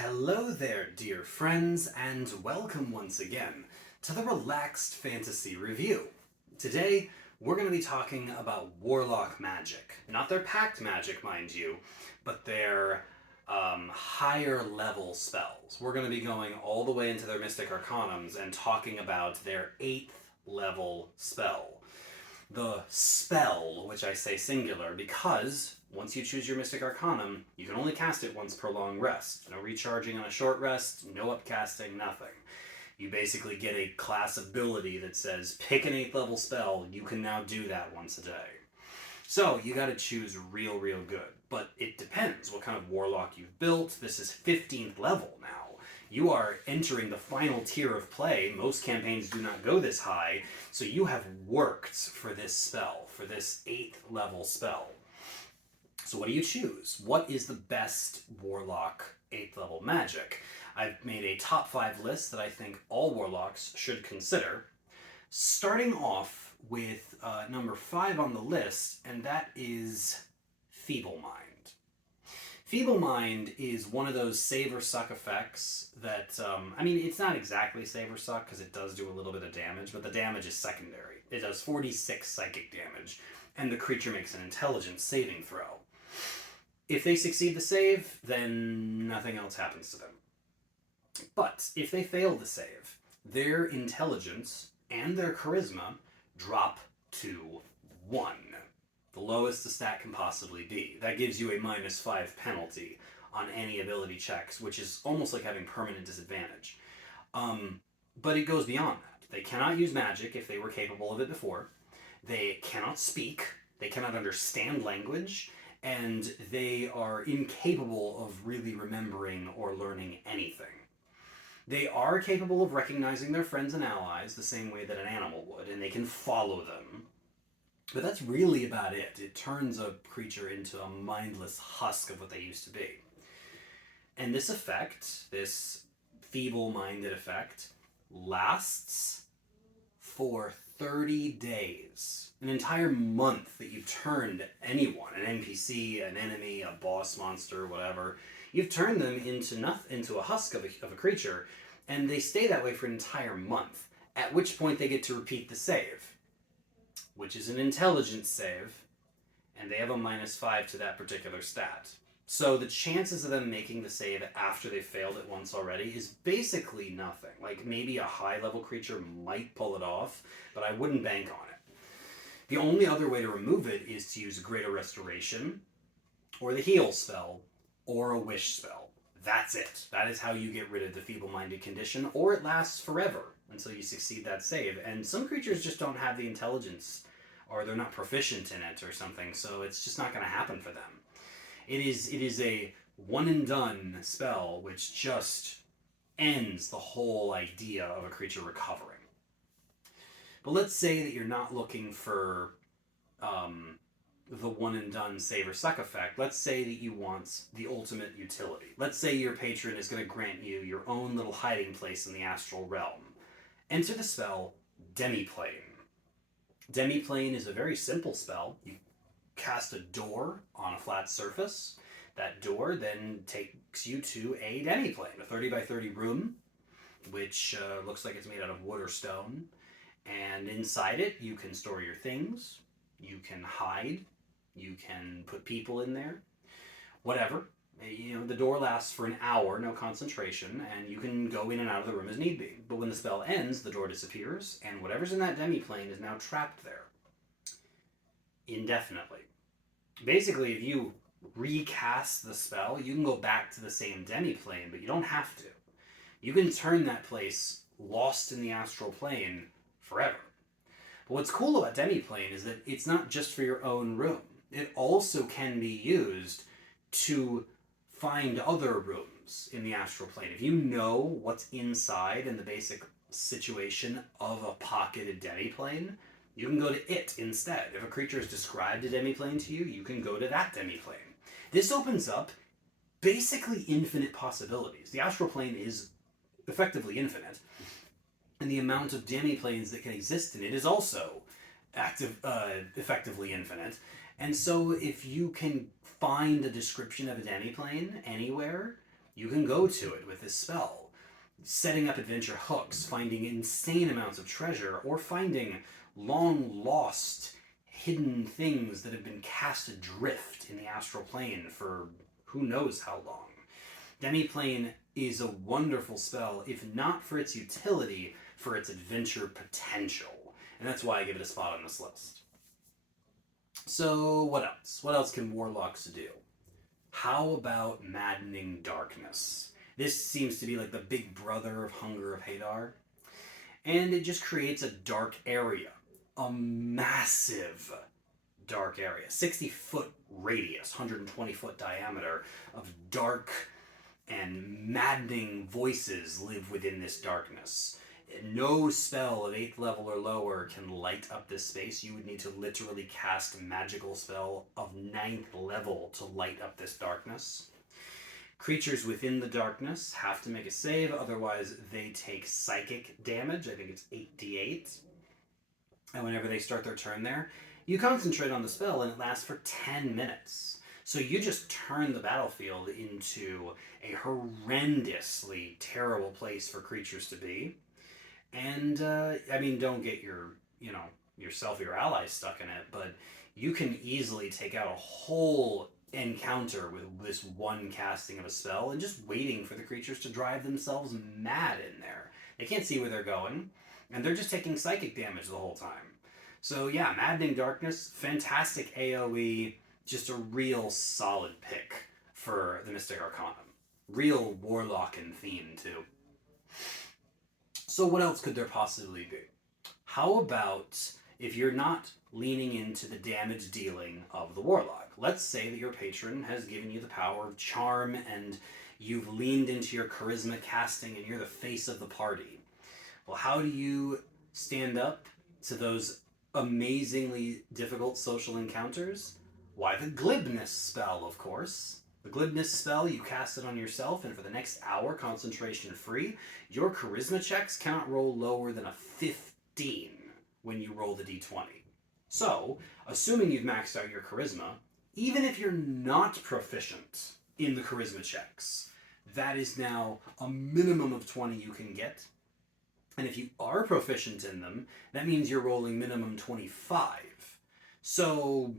Hello there, dear friends, and welcome once again to the Relaxed Fantasy Review. Today, we're going to be talking about Warlock magic. Not their pact magic, mind you, but their higher level spells. We're going to be going all the way into their Mystic Arcanums and talking about their 8th level spell. The spell, which I say singular, because once you choose your Mystic Arcanum, you can only cast it once per long rest. No recharging on a short rest, no upcasting, nothing. You basically get a class ability that says, pick an 8th level spell, you can now do that once a day. So, you gotta choose real good. But it depends what kind of Warlock you've built. This is 15th level now. You are entering the final tier of play. Most campaigns do not go this high, so you have worked for this spell, for this 8th level spell. So what do you choose? What is the best Warlock 8th level magic? I've made a top 5 list that I think all Warlocks should consider, starting off with number 5 on the list, and that is Feeble Mind. Feeble Mind is one of those save or suck effects that, it's not exactly save or suck because it does do a little bit of damage, but the damage is secondary. It does 46 psychic damage, and the creature makes an intelligence saving throw. If they succeed the save, then nothing else happens to them. But if they fail the save, their intelligence and their charisma drop to 1. The lowest the stat can possibly be. That gives you a -5 penalty on any ability checks, which is almost like having permanent disadvantage. But it goes beyond that. They cannot use magic if they were capable of it before. They cannot speak. They cannot understand language. And they are incapable of really remembering or learning anything. They are capable of recognizing their friends and allies the same way that an animal would, and they can follow them. But that's really about it. It turns a creature into a mindless husk of what they used to be. And this effect, this feeble-minded effect, lasts for 30 days. An entire month that you've turned anyone, an NPC, an enemy, a boss monster, whatever, you've turned them into a husk of a creature, and they stay that way for an entire month, at which point they get to repeat the save, which is an intelligence save, and they have a -5 to that particular stat. So the chances of them making the save after they've failed it once already is basically nothing. Like, maybe a high-level creature might pull it off, but I wouldn't bank on it. The only other way to remove it is to use a Greater Restoration, or the Heal spell, or a Wish spell. That's it. That is how you get rid of the feeble-minded condition, or it lasts forever until you succeed that save. And some creatures just don't have the intelligence, or they're not proficient in it or something, so it's just not going to happen for them. It is a one-and-done spell which just ends the whole idea of a creature recovering. But let's say that you're not looking for the one-and-done save or suck effect. Let's say that you want the ultimate utility. Let's say your patron is going to grant you your own little hiding place in the astral realm. Enter the spell Demi Plane. Demi Plane is a very simple spell. You cast a door on a flat surface. That door then takes you to a Demi Plane, a 30 by 30 room, which looks like it's made out of wood or stone. And inside it, you can store your things, you can hide, you can put people in there, whatever. The door lasts for an hour, no concentration, and you can go in and out of the room as need be. But when the spell ends, the door disappears, and whatever's in that demi-plane is now trapped there. Indefinitely. Basically, if you recast the spell, you can go back to the same demi-plane, but you don't have to. You can turn that place lost in the astral plane forever. But what's cool about Demi Plane is that it's not just for your own room. It also can be used to find other rooms in the astral plane. If you know what's inside in the basic situation of a pocketed Demi Plane, you can go to it instead. If a creature is described a Demi Plane to you, you can go to that Demi Plane. This opens up basically infinite possibilities. The astral plane is effectively infinite, and the amount of demi-planes that can exist in it is also effectively infinite. And so if you can find a description of a demi-plane anywhere, you can go to it with this spell, setting up adventure hooks, finding insane amounts of treasure, or finding long lost hidden things that have been cast adrift in the astral plane for who knows how long. Demi Plane is a wonderful spell, if not for its utility, for its adventure potential. And that's why I give it a spot on this list. So what else? What else can warlocks do? How about maddening darkness? This seems to be like the big brother of Hunger of Hadar. And it just creates a dark area. A massive dark area. 60-foot radius, 120-foot diameter of dark and maddening voices live within this darkness. No spell of 8th level or lower can light up this space. You would need to literally cast a magical spell of 9th level to light up this darkness. Creatures within the darkness have to make a save, otherwise they take psychic damage. I think it's 8d8. And whenever they start their turn there, you concentrate on the spell and it lasts for 10 minutes. So you just turn the battlefield into a horrendously terrible place for creatures to be. And, don't get yourself or your allies stuck in it, but you can easily take out a whole encounter with this one casting of a spell and just waiting for the creatures to drive themselves mad in there. They can't see where they're going, and they're just taking psychic damage the whole time. So yeah, Maddening Darkness, fantastic AoE, just a real solid pick for the Mystic Arcanum. Real Warlock-in theme, too. So what else could there possibly be? How about if you're not leaning into the damage dealing of the Warlock? Let's say that your patron has given you the power of charm and you've leaned into your charisma casting and you're the face of the party. Well, how do you stand up to those amazingly difficult social encounters? Why, the glibness spell, of course. The glibness spell, you cast it on yourself, and for the next hour, concentration free, your charisma checks cannot roll lower than a 15 when you roll the d20. So, assuming you've maxed out your charisma, even if you're not proficient in the charisma checks, that is now a minimum of 20 you can get. And if you are proficient in them, that means you're rolling minimum 25. So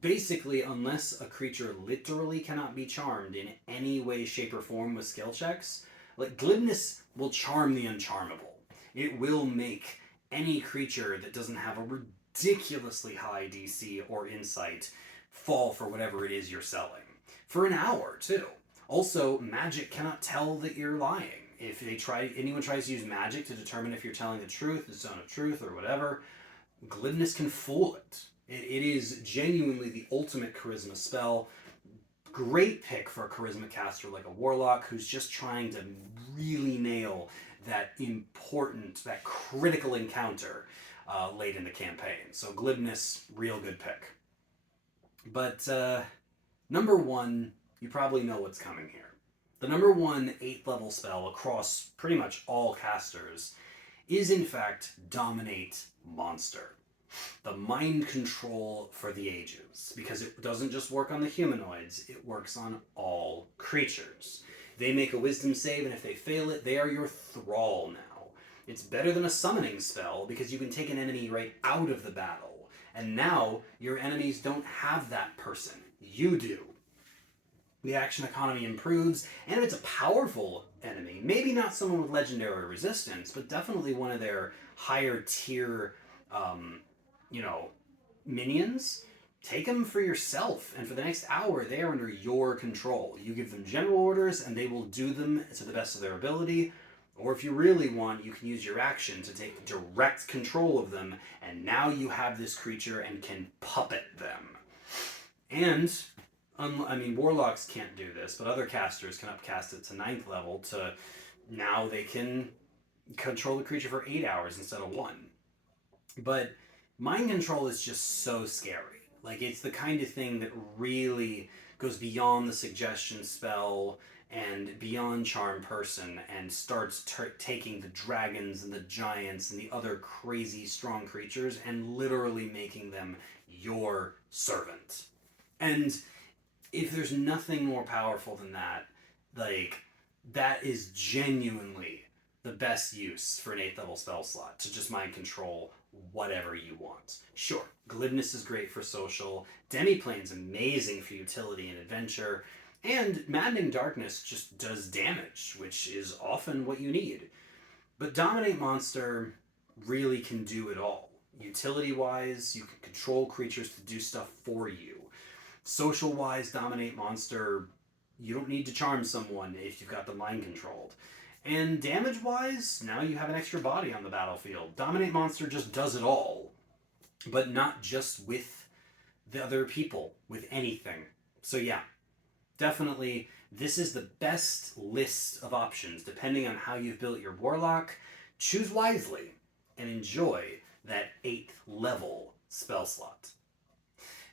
basically, unless a creature literally cannot be charmed in any way, shape, or form with skill checks, like glibness will charm the uncharmable. It will make any creature that doesn't have a ridiculously high DC or insight fall for whatever it is you're selling. For an hour, too. Also, magic cannot tell that you're lying. If anyone tries to use magic to determine if you're telling the truth, the zone of truth, or whatever, glibness can fool it. It is genuinely the ultimate charisma spell. Great pick for a charisma caster like a warlock who's just trying to really nail that important, that critical encounter late in the campaign. So glibness, real good pick. But number one, you probably know what's coming here. The number one 8th level spell across pretty much all casters is in fact Dominate Monster. The mind control for the ages, because it doesn't just work on the humanoids, it works on all creatures. They make a wisdom save, and if they fail it, they are your thrall now. It's better than a summoning spell, because you can take an enemy right out of the battle, and now your enemies don't have that person. You do. The action economy improves, and if it's a powerful enemy, maybe not someone with legendary resistance, but definitely one of their higher tier minions, take them for yourself, and for the next hour they are under your control. You give them general orders and they will do them to the best of their ability, or if you really want, you can use your action to take direct control of them, and now you have this creature and can puppet them. And warlocks can't do this, but other casters can upcast it to 9th level to now they can control the creature for 8 hours instead of 1. But mind control is just so scary. Like, it's the kind of thing that really goes beyond the suggestion spell and beyond charm person and starts taking the dragons and the giants and the other crazy strong creatures and literally making them your servant. And if there's nothing more powerful than that, Like, that is genuinely the best use for an 8th level spell slot, to just mind control whatever you want. Sure, glibness is great for social, Demi Plane's amazing for utility and adventure, and maddening darkness just does damage, which is often what you need. But dominate monster really can do it all. Utility wise, you can control creatures to do stuff for you. Social wise, dominate monster, you don't need to charm someone if you've got the mind controlled. And damage wise, now you have an extra body on the battlefield. Dominate monster just does it all, but not just with the other people, with anything. So yeah, definitely this is the best list of options depending on how you've built your Warlock. Choose wisely and enjoy that 8th level spell slot.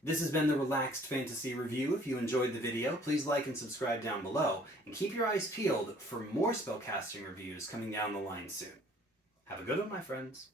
This has been the Relaxed Fantasy Review. If you enjoyed the video, please like and subscribe down below, and keep your eyes peeled for more spellcasting reviews coming down the line soon. Have a good one, my friends.